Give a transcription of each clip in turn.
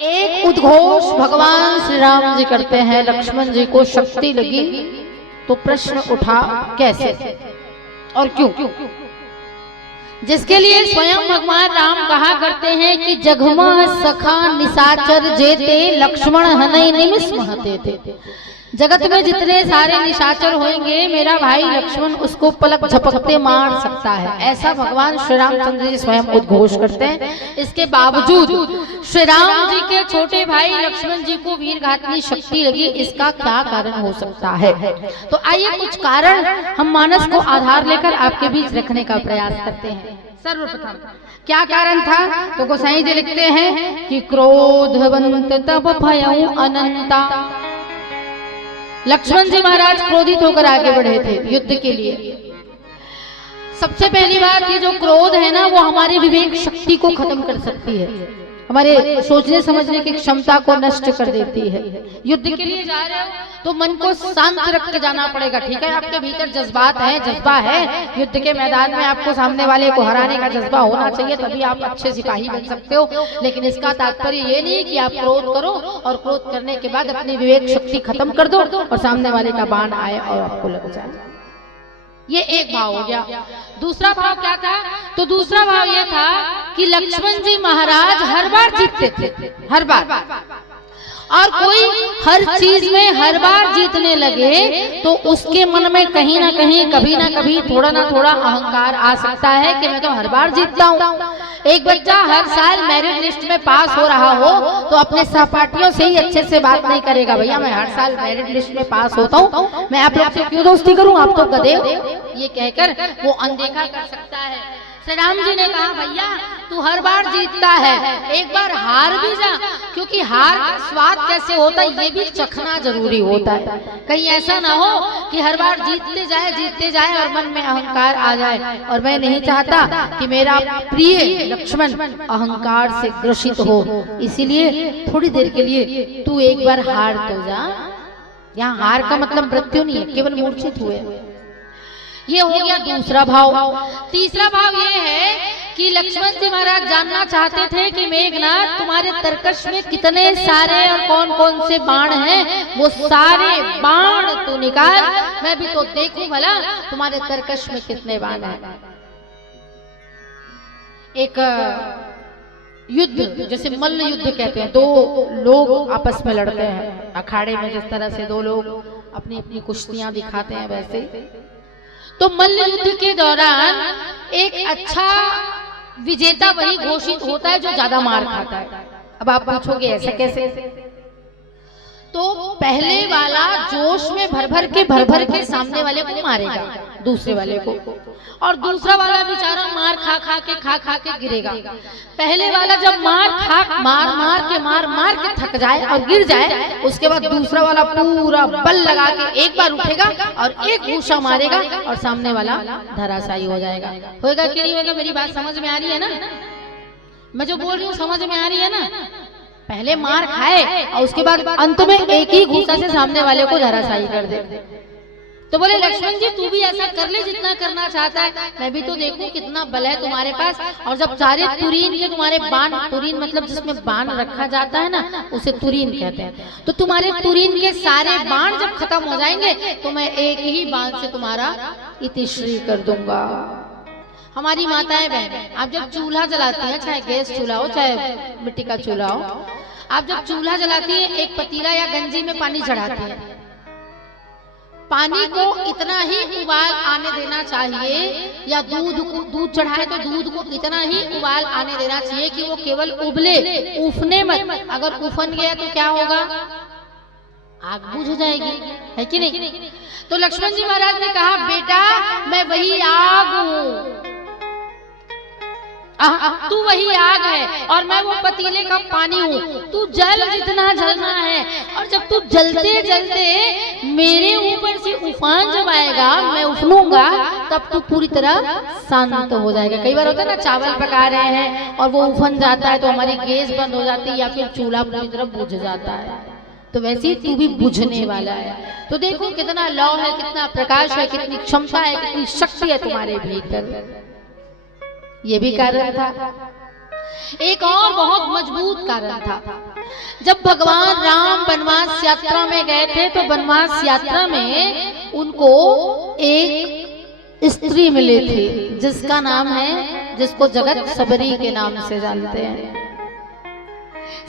एक उद्घोष भगवान श्री राम जी करते हैं। लक्ष्मण जी को शक्ति लगी तो प्रश्न उठा कैसे और क्यों, जिसके लिए स्वयं भगवान राम कहा करते हैं कि जगमा सखा निशाचर जेते लक्ष्मण हनई निमिष महते थे। जगत में जितने सारे निशाचर होंगे मेरा भाई लक्ष्मण उसको पलक झपकते मार सकता है, ऐसा भगवान श्री रामचंद्र जी स्वयं उद्घोष करते हैं। इसके बावजूद श्री राम जी के छोटे भाई लक्ष्मण जी को वीरघातनी शक्ति लगी, इसका क्या कारण हो सकता है? तो आइए कुछ कारण हम मानस को आधार लेकर आपके बीच रखने का प्रयास करते हैं। सर्वप्रथम क्या कारण था? तो गोसाई जी लिखते हैं कि क्रोधवंत तब भयउ अनंता। लक्ष्मण जी महाराज क्रोधित होकर आगे बढ़े थे युद्ध के लिए। सबसे पहली बात, ये जो क्रोध है ना वो हमारे विवेक शक्ति को खत्म कर सकती है, हमारे सोचने समझने की क्षमता को नष्ट कर देती है। युद्ध के लिए जा रहे हो तो मन को शांत रख के जाना पड़ेगा, ठीक है? आपके भीतर जज्बात है, जज्बा है, युद्ध के मैदान में आपको सामने वाले को हराने का जज्बा होना चाहिए, तभी आप अच्छे सिपाही बन सकते हो। लेकिन इसका तात्पर्य ये नहीं कि आप क्रोध करो और क्रोध करने के बाद अपनी विवेक शक्ति खत्म कर दो और सामने वाले का बाण आए और आपको लग जाए। ये एक भाव हो गया। दूसरा भाव क्या था? तो दूसरा भाव ये था कि लक्ष्मण जी महाराज हर बार जीतते थे, हर बार, और कोई हर चीज में हर बार जीतने लगे तो उसके मन में कहीं ना कहीं कभी ना कभी थोड़ा ना थोड़ा अहंकार आ सकता है कि मैं तो हर बार जीतता हूँ। एक बच्चा हर साल मेरिट लिस्ट में पास हो रहा हो तो अपने सहपाठियों से ही अच्छे से बात नहीं करेगा, भैया मैं हर साल मेरिट लिस्ट में पास होता हूँ, मैं आप लोग से क्यों दोस्ती करूँ, आप तो गधे हो, ये कहकर वो अनदेखा कर सकता है। श्री राम जी ने कहा भैया तू हर बार जीतता है, एक बार हार भी जा, क्योंकि हार का स्वाद कैसे होता है ये भी चखना जरूरी होता है। कहीं ऐसा ना हो कि हर बार जीतते जाए और मन में अहंकार आ जाए, और मैं नहीं चाहता कि मेरा प्रिय लक्ष्मण अहंकार से ग्रसित हो। इसीलिए थोड़ी देर के लिए तू एक बार हार तो जा। यहाँ हार का मतलब मृत्यु नहीं है, केवल मूर्छित हुए। ये हो गया दूसरा भाव। तीसरा भाव ये है कि लक्ष्मण जी महाराज जानना चाहते थे कि मेघनाथ तुम्हारे तरकश में कितने सारे और कौन कौन से बाण हैं, वो सारे बाण तू निकाल, मैं भी तो देखूं भला तुम्हारे तरकश में कितने बाण हैं। एक युद्ध जैसे मल्ल युद्ध कहते हैं, दो लोग आपस में लड़ते हैं अखाड़े में, जिस तरह से दो लोग अपनी अपनी कुश्तियां दिखाते हैं वैसे। तो मल्ल युद्ध के दौरान एक अच्छा विजेता वही घोषित होता है जो ज्यादा मार खाता है। अब आप पूछोगे ऐसा कैसे? तो पहले वाला जोश में भर भर के सामने वाले को मारेगा, दूसरे वाले को, और दूसरा वाला बेचारा मार खा के गिरेगा। पहले वाला जब मार के थक जाए और गिर जाए, उसके बाद दूसरा वाला पूरा बल लगा के एक बार उठेगा और एक घूसा मारेगा और सामने वाला धराशायी हो जाएगा। होएगा कि नहीं होएगा? मेरी बात समझ में आ रही है ना? मैं जो बोल रही हूँ समझ में आ रही है ना? पहले मार खाए और उसके बाद अंत में एक ही घूसा से सामने वाले को धराशायी कर दे। तो बोले लक्ष्मण जी तू भी ऐसा कर ले जितना करना चाहता है, मैं भी तो देखूं कितना बल है तुम्हारे पास। और जब सारे तुरीन के तुम्हारे बाण, तुरीन मतलब जिसमें बाण रखा जाता है ना उसे तुरीन कहते हैं, तो तुम्हारे तुरीन के सारे बाण जब खत्म हो जाएंगे तो मैं एक ही बाण से तुम्हारा इतिश्री कर दूंगा। हमारी माताएं बहनें, आप जब चूल्हा जलाती हैं, चाहे गैस चूल्हा हो चाहे मिट्टी का चूल्हा हो, आप जब चूल्हा जलाती हैं एक पतीला या गंजी में पानी चढ़ाती हैं। पानी को इतना ही उबाल आने देना चाहिए, या दूध चढ़ाए तो दूध को इतना ही उबाल आने देना चाहिए कि वो केवल उबले, उफने मत। अगर उफन गया तो क्या होगा? आग बुझ जाएगी, है कि नहीं? तो लक्ष्मण जी महाराज ने कहा बेटा मैं वही आग हूँ, तू वही आग है और मैं वो पतीले का पानी हूँ। तू जल जितना जलना है, और जब तू जलते जलते मेरे ऊपर से उफान जब आएगा, मैं उफनूंगा, तब तू पूरी तरह शांत हो जाएगा। कई बार होता है ना चावल पका रहे हैं और वो उफन जाता है तो हमारी गैस बंद हो जाती है या फिर चूल्हा पूरी तरह बुझ जाता है, तो वैसे ही तू भी बुझने वाला है। तो देखो कितना लौ है, कितना प्रकाश है, कितनी क्षमता है, कितनी शक्ति है तुम्हारे भीतर। ये भी कारण था। एक और बहुत मजबूत कारण था। जब भगवान राम वनवास यात्रा में गए थे तो वनवास यात्रा में उनको एक स्त्री मिली थी जिसका नाम है, जिसको जगत सबरी के नाम से जानते हैं।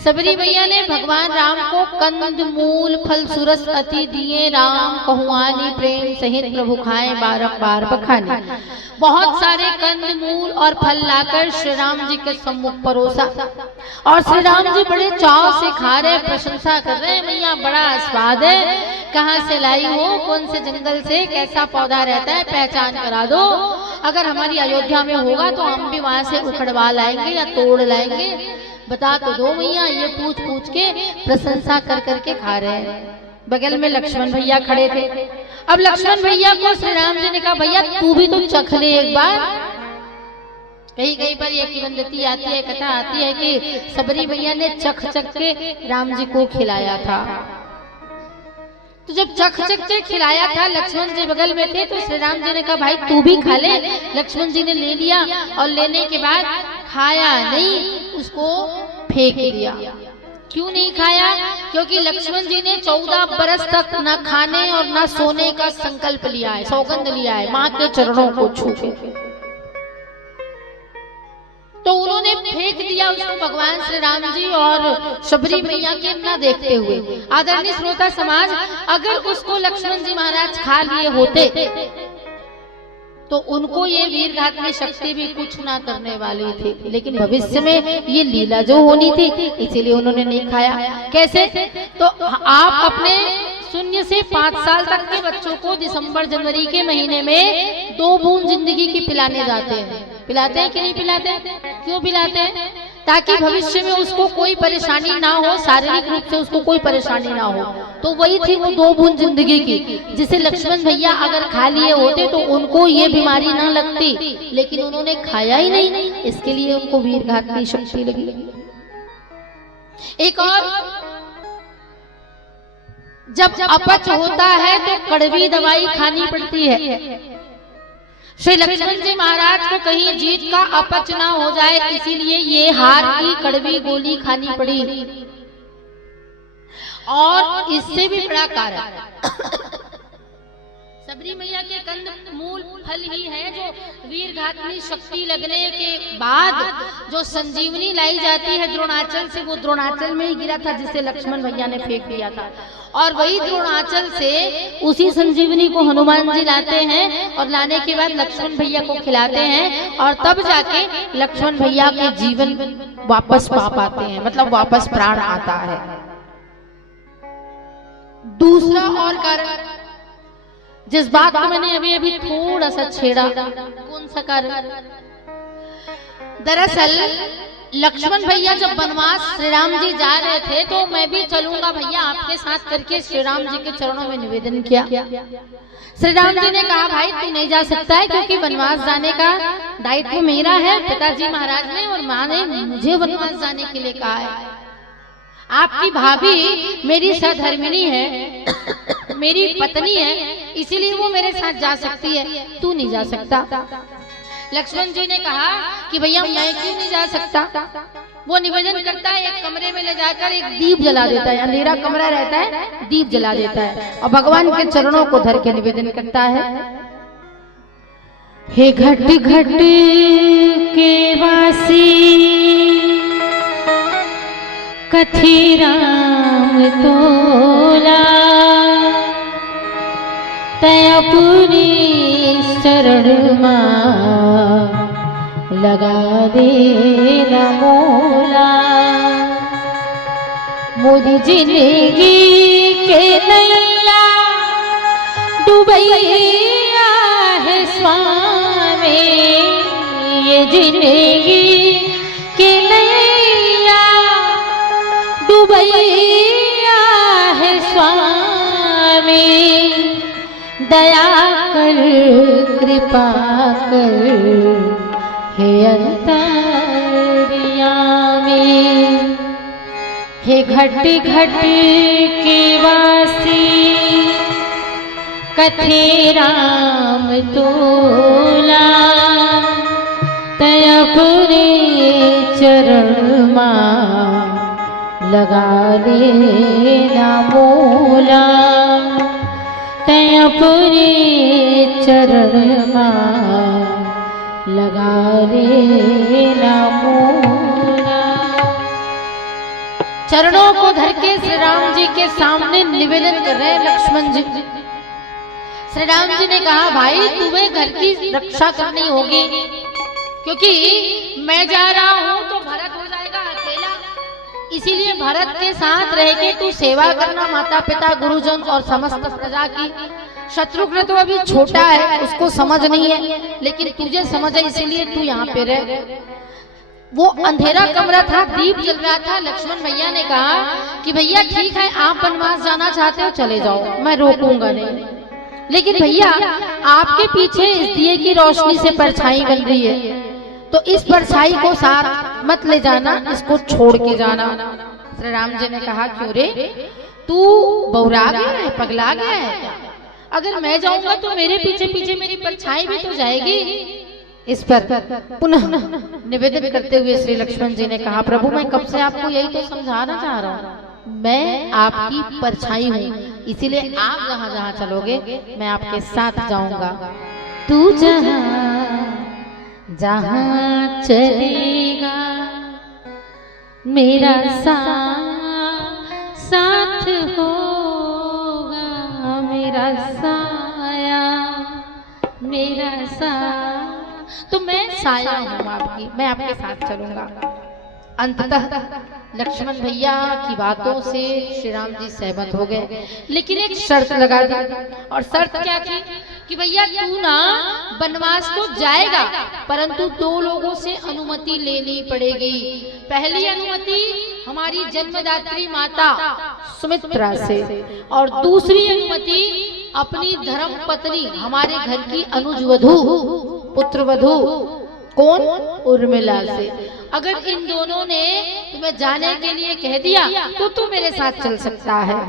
सबरी मैया ने भगवान राम को कंद मूल फल सुरस अति दिए, राम कहुआनी प्रेम सहित प्रभु खाए बारंबार बखाने। बहुत सारे कंद मूल और फल लाकर श्री राम जी के सम्मुख परोसा और श्री राम जी बड़े चाव से खा रहे, प्रशंसा कर रहे हैं, मैया बड़ा स्वाद है, कहाँ से लाई हो, कौन से जंगल से, कैसा पौधा रहता है, पहचान करा दो, अगर हमारी अयोध्या में होगा तो हम भी वहां से उखड़वा लाएंगे या तोड़ लाएंगे, बता तो दो मैया। ये पूछ पूछ के प्रशंसा कर करके खा रहे हैं। बगल में लक्ष्मण भैया खड़े थे। अब लक्ष्मण भैया को श्री राम जी ने कहा, भैया तू भी तो चख ले एक बार। कहीं कहीं पर ये किंवदंती आती है, कथा आती है कि सबरी भैया ने चख चख के राम जी को खिलाया था। तो जब चख चख के खिलाया था, लक्ष्मण जी बगल में थे, तो श्री राम जी ने कहा, भाई तू भी खा ले। लक्ष्मण जी ने ले लिया और लेने के बाद खाया नहीं, उसको फेंक दिया। क्यों नहीं खाया? क्योंकि लक्ष्मण जी ने 14 बरस तक न खाने और न सोने का संकल्प लिया है, सौगंध लिया है माँ के चरणों को छू के। तो उन्होंने फेंक दिया उसको भगवान श्री राम जी और सबरी मैया के न देखते हुए। आदरणीय श्रोता समाज, अगर उसको लक्ष्मण जी महाराज खा लिए होते तो उनको ये वीरघातनी शक्ति भी कुछ ना करने वाली थी, लेकिन भविष्य में ये लीला जो होनी थी इसीलिए उन्होंने नहीं खाया। कैसे? तो आप अपने 0 से 5 साल तक के बच्चों को दिसंबर जनवरी के महीने में 2 बूंद जिंदगी की पिलाने जाते हैं। पिलाते हैं कि नहीं पिलाते? क्यों पिलाते हैं? ताकि भविष्य में उसको कोई परेशानी ना हो, शारीरिक रूप से उसको कोई परेशानी ना हो। तो वही थी वो 2 बूंद जिंदगी की, जिसे लक्ष्मण भैया अगर खा लिए होते तो उनको ये बीमारी ना लगती, लेकिन उन्होंने खाया ही नहीं, इसके लिए उनको वीरघातनी शक्ति लगी। एक और, जब अपच होता है तो कड़वी दवाई खानी पड़ती है। श्री लक्ष्मण जी महाराज को कहीं जीत का अपच ना हो जाए, इसीलिए ये हार की कड़वी गोली खानी पड़ी। और इससे भी बड़ा कारण सबरी मैया के कंद मूल फल ही है जो वीरघातनी शक्ति लगने के बाद जो संजीवनी लाई जाती है द्रोणाचल से, वो द्रोणाचल में ही गिरा था जिसे लक्ष्मण भैया ने फेंक दिया था। और वही द्रोणाचल से उसी संजीवनी को हनुमान जी लाते हैं और लाने के बाद लक्ष्मण भैया को खिलाते हैं और तब जाके लक्ष्मण भैया के जीवन वापस पा पाते हैं, मतलब वापस प्राण आता है। दूसरा और कारण जिस बात को मैंने अभी अभी थोड़ा सा छेड़ा, कौन सा कारण? दरअसल लक्ष्मण भैया जब वनवास श्री राम जी जा रहे थे तो मैं भी चलूंगा भैया आपके साथ करके श्री राम जी के चरणों में निवेदन किया। श्री राम जी ने कहा, भाई तू नहीं जा सकता है क्योंकि वनवास जाने का दायित्व मेरा है, पिताजी महाराज ने और माँ ने मुझे वनवास जाने के लिए कहा है। आपकी भाभी मेरी सहधर्मिणी है, मेरी पत्नी है, इसीलिए वो मेरे साथ जा सकती है, तू नहीं जा सकता। लक्ष्मण जी ने कहा कि भैया मैं क्यों नहीं जा सकता? वो निवेदन करता है, एक कमरे में ले जाकर एक दीप जला देता है, अंधेरा कमरा रहता है, दीप जला देता है और भगवान के चरणों को धर के निवेदन करता है, हे घट घट के वासी कथी राम तोला, तय अपनी शरण मां लगा दे न मोला। मोरी जिंदगी के नैया डुबैया है स्वामी, ये जिंदगी के नैया डुबैया है स्वामी, दया कर कृपा कर हे अंतर्यामी। हे घट घट के वासी कथे राम तोला, तय अपने चरण मां लगा लेना मोला तै अपने चरण में लगा लेना मोला। चरणों को धर के श्री राम जी के सामने निवेदन कर रहे हैं लक्ष्मण जी। श्री राम जी ने कहा भाई तुम्हें घर की रक्षा करनी होगी, क्योंकि मैं जा रहा हूं तो भरत हो जाएगा अकेला, इसीलिए भरत के साथ रह के तू सेवा करना, माता पिता गुरुजन और समस्त प्रजा की। शत्रुघ्न तो अभी छोटा है, उसको समझ नहीं है, लेकिन तुझे समझ है इसीलिए तू यहाँ पे रह। वो अंधेरा कमरा था, दीप जल रहा था। लक्ष्मण भैया ने कहा कि भैया ठीक है आप वनवास जाना चाहते हो चले जाओ, मैं रोकूंगा नहीं, लेकिन भैया आपके पीछे इस दिए की रोशनी से परछाई बन रही है, तो इस परछाई को साथ मत ले जाना, इसको छोड़ के जाना। श्री राम जी ने कहा क्यों रे, तू बौरा गया है, पगला गया है क्या? अगर मैं जाऊंगा तो मेरे पीछे पीछे मेरी परछाई भी तो जाएगी। इस पर पुनः निवेदन करते हुए श्री लक्ष्मण जी ने कहा प्रभु मैं कब से आपको यही तो समझाना चाह रहा हूँ, मैं आपकी परछाई हूँ, इसीलिए आप जहाँ जहाँ चलोगे मैं आपके साथ जाऊंगा। तू जहाँ जहाँ चलेगा मेरा साथ होगा, मेरा साया मेरा तो मैं साया हूँ आपकी, मैं आपके साथ चलूंगा। अंततः लक्ष्मण भैया की बातों से श्री राम जी सहमत हो गए, लेकिन एक शर्त लगा दी। और शर्त क्या थी कि भैया तू ना वनवास तो जाएगा, परंतु दो लोगों से अनुमति लेनी पड़ेगी। पहली अनुमति हमारी जन्मदात्री माता सुमित्रा से, और दूसरी अनुमति अपनी धर्म पत्नी हमारे घर की अनुजवधू पुत्रवधू कौन, उर्मिला से। अगर इन दोनों ने तुम्हें जाने के लिए कह दिया तो तू मेरे साथ चल सकता है।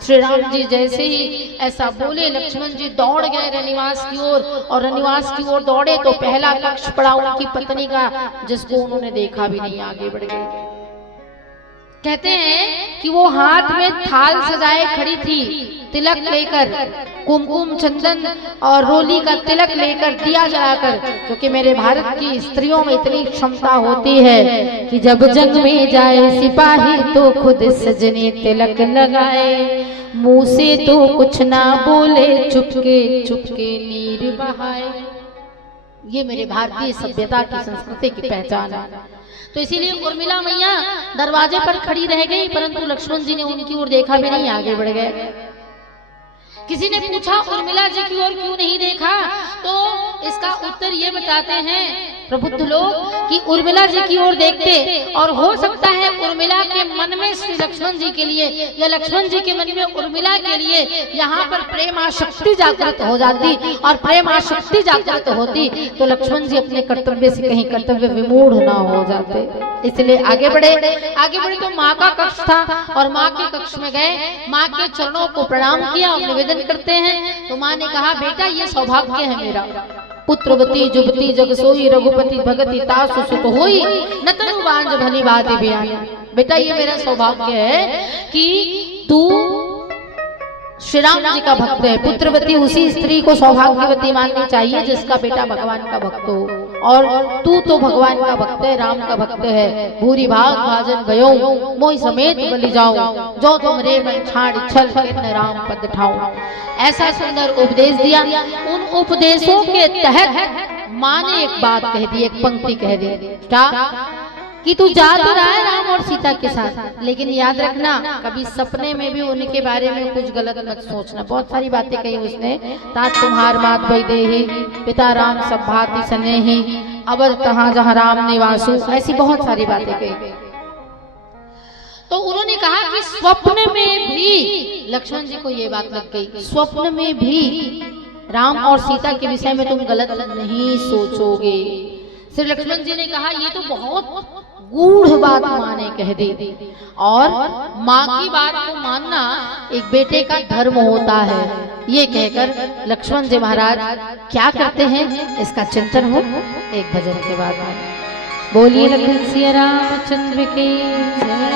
श्री राम जी जैसे ही ऐसा बोले लक्ष्मण जी दौड़ गए रनिवास की ओर, और रनिवास की ओर दौड़े तो पहला कक्ष पड़ा उनकी पत्नी का, जिसको उन्होंने देखा भी नहीं, आगे बढ़ गए। कहते हैं कि वो हाथ में थाल सजाए खड़ी थी, तिलक लेकर, कुमकुम चंदन और रोली का तिलक लेकर, दिया जलाकर, क्योंकि मेरे भारत की स्त्रियों में इतनी क्षमता होती है कि जब जंग में जाए सिपाही तो खुद सजने तिलक लगाए, मुंह से तो कुछ ना बोले, चुपके चुपके नीर बहाए। ये मेरे भारतीय सभ्यता की संस्कृति की पहचान है। तो इसीलिए उर्मिला मैया दरवाजे पर खड़ी रह गई, परंतु लक्ष्मण जी ने उनकी ओर देखा भी नहीं, आगे बढ़ गए। किसी ने पूछा उर्मिला जी की ओर क्यों नहीं देखा, तो इसका उत्तर ये बताते हैं प्रबुद्ध लोग कि उर्मिला जी की ओर देखते, और हो सकता है उर्मिला के मन में श्री लक्ष्मण जी के लिए या लक्ष्मण जी के मन में उर्मिला के लिए यहाँ पर प्रेम आशक्ति जागृत हो जाती, और प्रेम आशक्ति जागृत होती तो लक्ष्मण जी अपने कर्तव्य से कहीं कर्तव्य विमूढ़ ना हो जाते। इसलिए आगे बढ़े तो माँ का कक्ष था, और माँ के कक्ष में गए, माँ के चरणों को प्रणाम किया और निवेदन करते हैं। तो माँ ने कहा बेटा ये सौभाग्य है मेरा, पुत्रवती जुबती जग सोई, रघुपति भगति तासु सुत होई, न तनु बांझ भली बात बयानी। बेटा ये मेरा सौभाग्य है कि तू श्री राम जी का भक्त है। पुत्रवती उसी स्त्री को सौभाग्यवती माननी चाहिए जिसका बेटा भगवान का भक्त हो, और तू तो भगवान का भक्त है, राम का भक्त है। भूरी भाग भाजन भयो मोहि समेत बलि जाओ, जो तुम रे मन छाड़ छल किन राम पद ठाओ। ऐसा सुंदर उपदेश दिया। उन उपदेशों के तहत माँ ने एक बात कह दी, एक पंक्ति कह दी, क्या कि तू जा तो रहा है राम और सीता के साथ, लेकिन याद रखना कभी सपने में भी उनके बारे में कुछ गलत मत सोचना। बहुत सारी बातें कही उसने, तात तुम्हार मात वैदेही, पिता राम सब भांति स्नेही, अबर तहाँ जहाँ राम निवासु, ऐसी बहुत सारी बातें कही। तो उन्होंने कहा कि स्वप्न में भी लक्ष्मण जी को ये बात लग गई, स्वप्न में भी राम और सीता के विषय में तुम गलत नहीं सोचोगे। श्री लक्ष्मण जी ने कहा ये तो बहुत गूढ़ बात माँ ने कह दी, और माँ की बात को मानना एक बेटे का धर्म होता है। ये कहकर लक्ष्मण जी महाराज क्या करते हैं इसका चिंतन हो एक भजन के बाद। बोलिए लखन सिया रामचंद्र के जय।